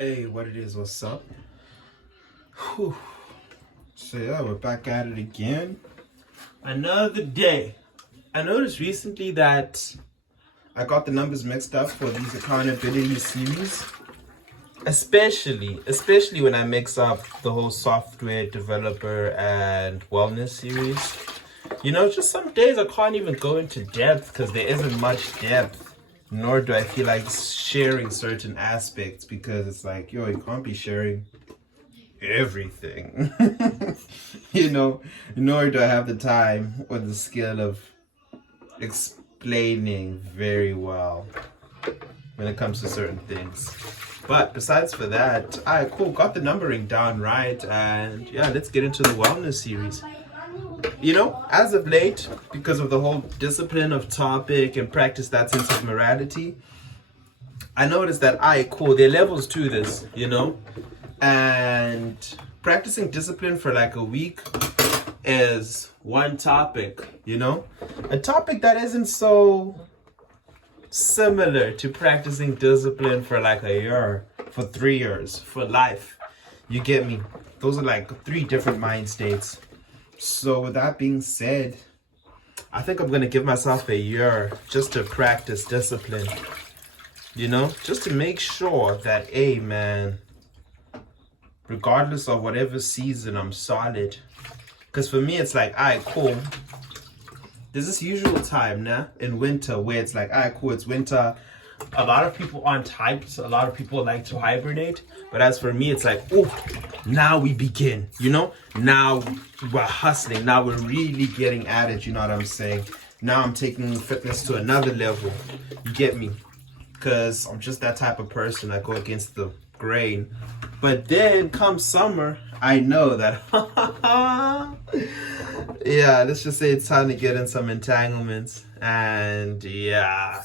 Hey, what it is, what's up? Whew. So yeah, we're back at it again. Another day. I noticed recently that I got the numbers mixed up for these accountability series. Especially when I mix up the whole software developer and wellness series. You know, just some days I can't even go into depth because there isn't much depth. Nor do I feel like sharing certain aspects because it's like, yo, you can't be sharing everything. Nor do I have the time or the skill of explaining very well when it comes to certain things. But besides for that, alright, cool, got the numbering down right, and yeah, let's get into the wellness series. You know, as of late, because of the whole discipline of topic and practice that sense of morality, I noticed that, cool, there are levels to this, and practicing discipline for like a week is one topic, a topic that isn't so similar to practicing discipline for like a year, for 3 years, for life. You get me? Those are like 3 different mind states. So with that being said, I think I'm going to give myself a year just to practice discipline, just to make sure that, hey man, regardless of whatever season, I'm solid. Because for me, it's like, cool. There's this usual time now in winter where it's like, cool, it's winter. A lot of people aren't hyped. A lot of people like to hibernate. But as for me, it's like, oh, now we begin, Now we're hustling. Now we're really getting at it, you know what I'm saying? Now I'm taking fitness to another level. You get me? Because I'm just that type of person. I go against the grain. But then come summer, I know that, yeah, let's just say it's time to get in some entanglements. And yeah,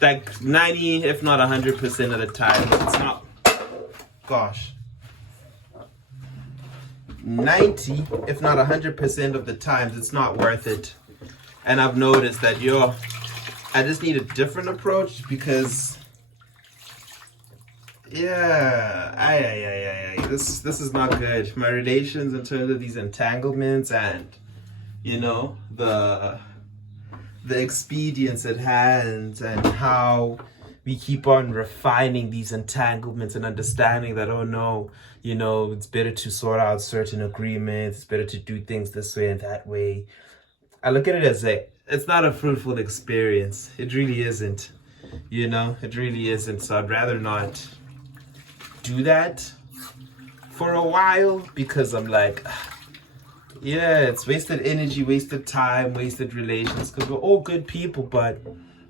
like 90, if not 100% of the time, it's not, 90, if not 100% of the times, it's not worth it. And I've noticed that, I just need a different approach because, this is not good. My relations in terms of these entanglements and, the expedience at hand and how we keep on refining these entanglements and understanding that, oh no, it's better to sort out certain agreements. It's better to do things this way and that way. I look at it as it's not a fruitful experience. It really isn't, it really isn't. So I'd rather not do that for a while because I'm like, yeah, it's wasted energy, wasted time, wasted relations because we're all good people, but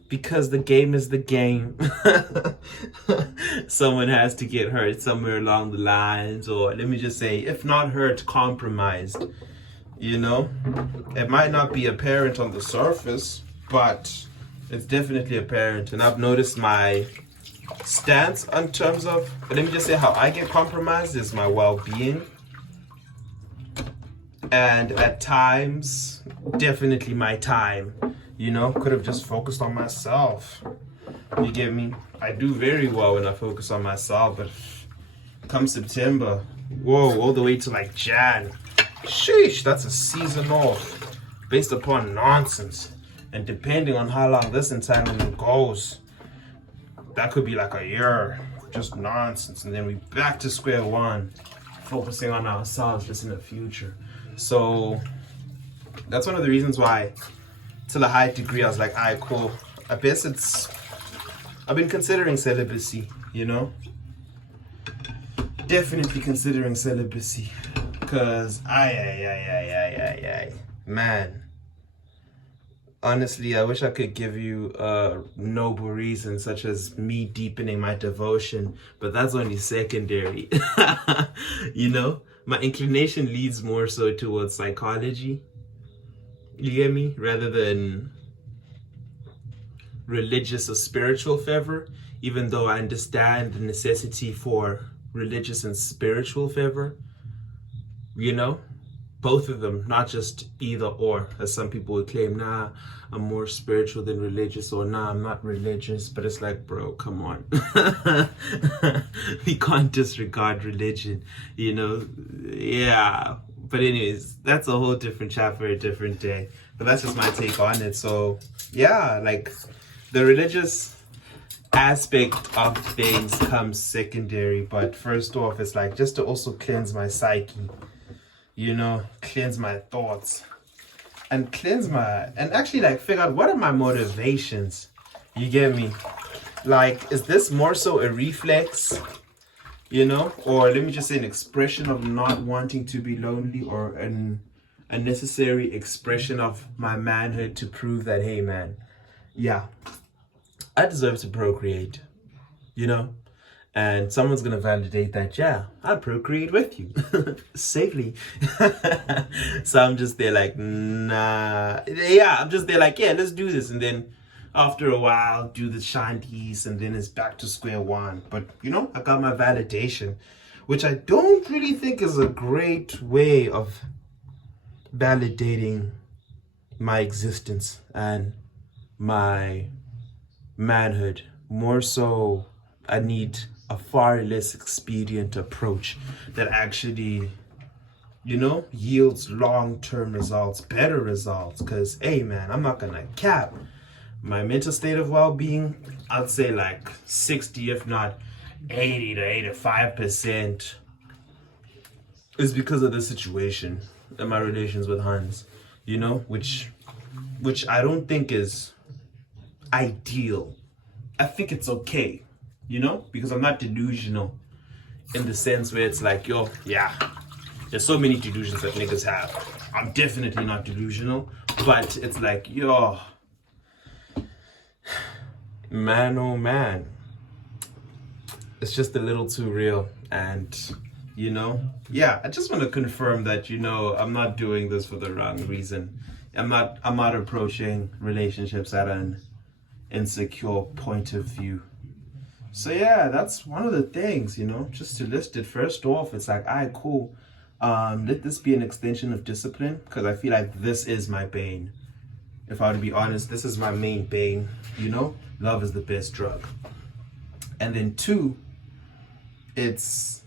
because the game is the game, someone has to get hurt somewhere along the lines, or let me just say, if not hurt, compromised. It might not be apparent on the surface, but it's definitely apparent. And I've noticed my stance in terms of, let me just say, how I get compromised is my well-being. And at times, definitely my time, could have just focused on myself. You get me? I do very well when I focus on myself, but come September, whoa, all the way to like Jan, sheesh, that's a season off based upon nonsense. And depending on how long this entanglement goes, that could be like a year, just nonsense. And then we back to square one, focusing on ourselves just in the future. So that's one of the reasons why, to a high degree, I was like, cool. I guess I've been considering celibacy, Definitely considering celibacy. Because, man. Honestly, I wish I could give you a noble reason, such as me deepening my devotion, but that's only secondary. My inclination leads more so towards psychology. You get me? Rather than religious or spiritual fervor, even though I understand the necessity for religious and spiritual fervor, both of them, not just either or, as some people would claim. Nah, I'm more spiritual than religious, or nah, I'm not religious. But it's like, bro, come on. We can't disregard religion, you know? Yeah. But anyways, that's a whole different chat for a different day. But that's just my take on it. So yeah, like the religious aspect of things comes secondary. But first off, it's like just to also cleanse my psyche, you know, cleanse my thoughts and and actually like figure out what are my motivations. You get me? Like, is this more so a reflex, you know, or let me just say an expression of not wanting to be lonely, or a necessary expression of my manhood to prove that, hey man, yeah, I deserve to procreate, you know? And someone's gonna validate that, yeah, I procreate with you safely. So I'm just there like, nah. Yeah, I'm just there like, yeah, let's do this. And then after a while, do the shanties, and then it's back to square one. But you know, I got my validation, which I don't really think is a great way of validating my existence and my manhood. More so, I need a far less expedient approach that actually, you know, yields long-term results, better results. Because, hey man, I'm not gonna cap my mental state of well-being. I'd say like 60, if not 80 to 85% is because of the situation and my relations with Hans, you know, which I don't think is ideal. I think it's okay, you know, because I'm not delusional in the sense where it's like, yo, yeah, there's so many delusions that niggas have. I'm definitely not delusional, but it's like, yo, man, oh man, it's just a little too real. And you know, yeah, I just want to confirm that, you know, I'm not doing this for the wrong reason. I'm not approaching relationships at an insecure point of view. So yeah, that's one of the things, you know, just to list it. First off, it's like, all right, cool. Let this be an extension of discipline, because I feel like this is my bane. If I were to be honest, this is my main bane, you know? Love is the best drug. And then two, it's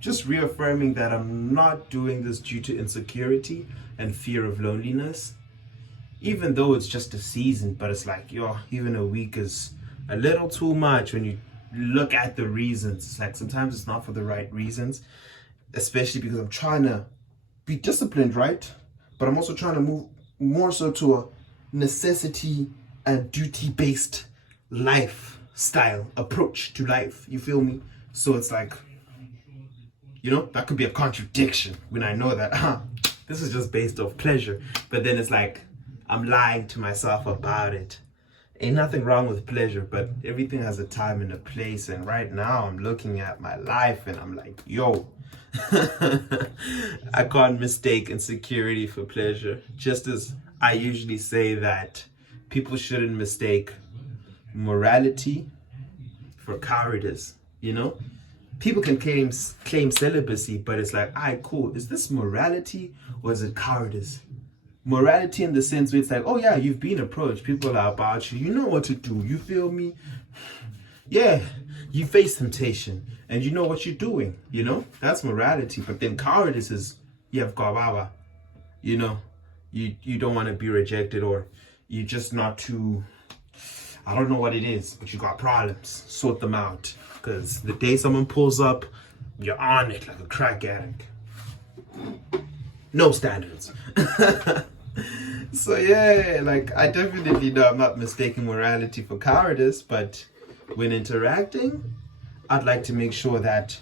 just reaffirming that I'm not doing this due to insecurity and fear of loneliness, even though it's just a season. But it's like, yo, even a week is a little too much when you look at the reasons. It's like sometimes it's not for the right reasons, especially because I'm trying to be disciplined, right? But I'm also trying to move more so to a necessity and duty-based lifestyle approach to life. You feel me? So it's like, you know, that could be a contradiction when I know that this is just based off pleasure. But then it's like I'm lying to myself about it. Ain't nothing wrong with pleasure, but everything has a time and a place. And right now I'm looking at my life and I'm like, yo, I can't mistake insecurity for pleasure. Just as I usually say that people shouldn't mistake morality for cowardice, you know? People can claim celibacy, but it's like, all right, cool. Is this morality or is it cowardice? Morality in the sense where it's like, oh yeah, you've been approached. People are about you. You know what to do. You feel me? Yeah, you face temptation and you know what you're doing. You know, that's morality. But then cowardice is, you have kawawa. You know, you don't want to be rejected, or you just not too, I don't know what it is, but you got problems. Sort them out. Because the day someone pulls up, you're on it like a crack addict. No standards. So yeah, like I definitely know I'm not mistaking morality for cowardice, but when interacting, I'd like to make sure that,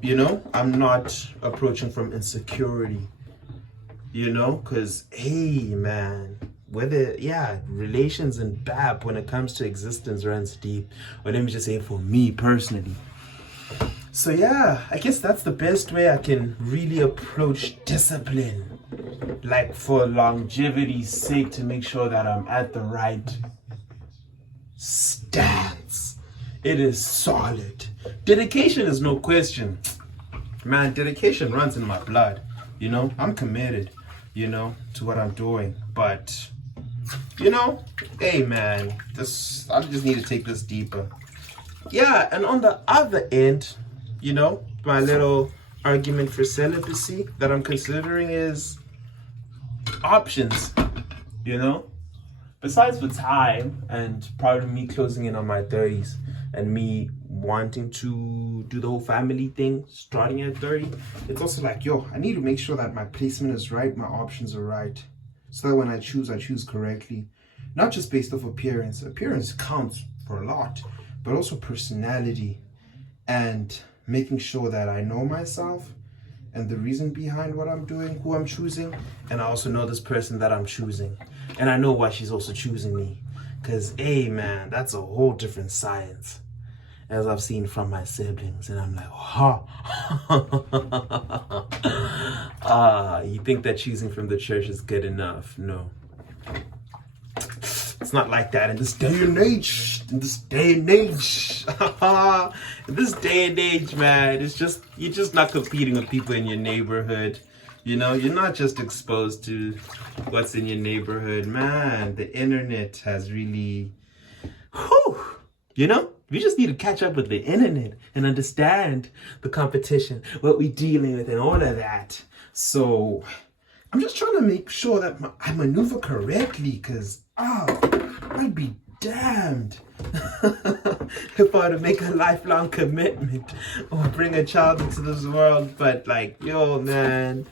you know, I'm not approaching from insecurity, you know, because hey man, whether, yeah, relations and BAP when it comes to existence runs deep. Or let me just say for me personally. So yeah, I guess that's the best way I can really approach discipline. Like for longevity's sake, to make sure that I'm at the right stance. It is solid. Dedication is no question. Man, dedication runs in my blood. You know, I'm committed, to what I'm doing. But, hey man, I just need to take this deeper. Yeah, and on the other end, my little argument for celibacy that I'm considering is options, you know? Besides for time and probably me closing in on my 30s and me wanting to do the whole family thing starting at 30, it's also like, I need to make sure that my placement is right, my options are right. So that when I choose correctly. Not just based off appearance. Appearance counts for a lot, but also personality and making sure that I know myself and the reason behind what I'm doing, who I'm choosing, and I also know this person that I'm choosing. And I know why she's also choosing me. Because, hey, man, that's a whole different science, as I've seen from my siblings. And I'm like, you think that choosing from the church is good enough? No. It's not like that in this day and age. In this day and age, man, you're just not competing with people in your neighborhood. You're not just exposed to what's in your neighborhood. Man, the internet has really, we just need to catch up with the internet and understand the competition, what we're dealing with and all of that. So I'm just trying to make sure that I maneuver correctly, because, I'd be damned if I were to make a lifelong commitment or bring a child into this world. But man,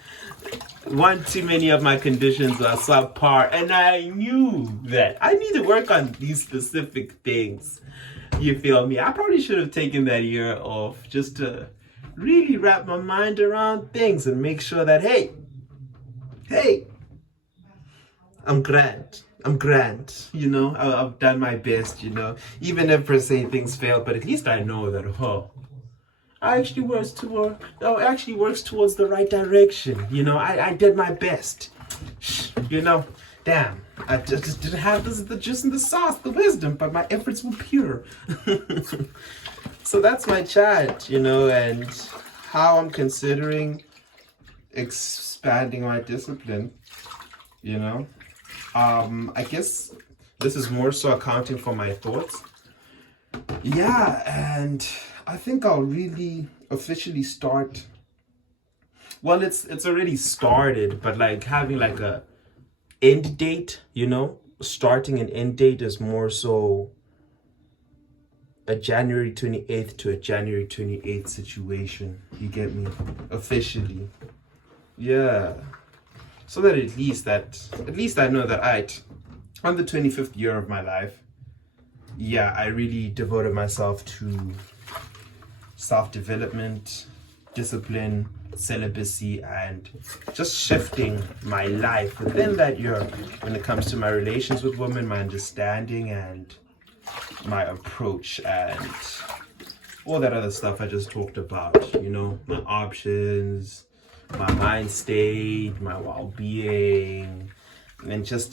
one too many of my conditions are subpar, and I knew that I need to work on these specific things. You feel me? I probably should have taken that year off just to really wrap my mind around things and make sure that, hey, I'm grand. I've done my best, even if per se things fail, but at least I know that, I actually works towards the right direction. I did my best. Damn, I just didn't have the juice and the sauce, the wisdom, but my efforts were pure. So that's my chat, and how I'm considering expanding my discipline, I guess this is more so accounting for my thoughts. Yeah, and I think I'll really officially start. Well, it's already started, but having a end date, starting an end date is more so a January 28th to a January 28th situation. You get me? Officially. Yeah. So that at least I know that on the 25th year of my life, I really devoted myself to self-development, discipline, celibacy, and just shifting my life within that year when it comes to my relations with women, my understanding, and my approach, and all that other stuff I just talked about, my options, my mind state, my well-being, and just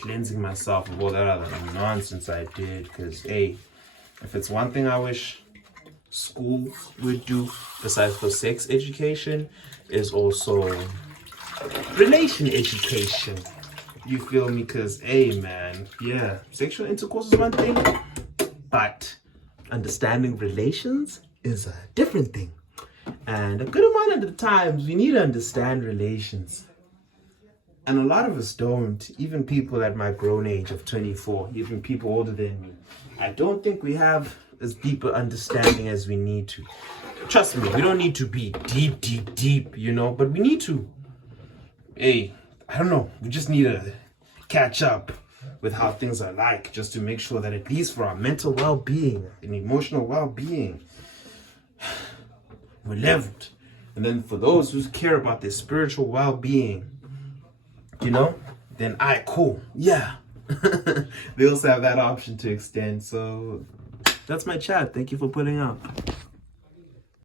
cleansing myself of all that other nonsense I did. Because, hey, if it's one thing I wish school would do besides for sex education, is also relation education. You feel me? Because, hey, man, sexual intercourse is one thing, but understanding relations is a different thing. And a good amount of the times, we need to understand relations. And a lot of us don't. Even people at my grown age of 24, even people older than me, I don't think we have as deep an understanding as we need to. Trust me, we don't need to be deep, but we need to, I don't know, we just need to catch up with how things are like, just to make sure that at least for our mental well-being and emotional well-being, we're leveled. And then for those who care about their spiritual well-being, then cool. Yeah. They also have that option to extend. So that's my chat. Thank you for putting up.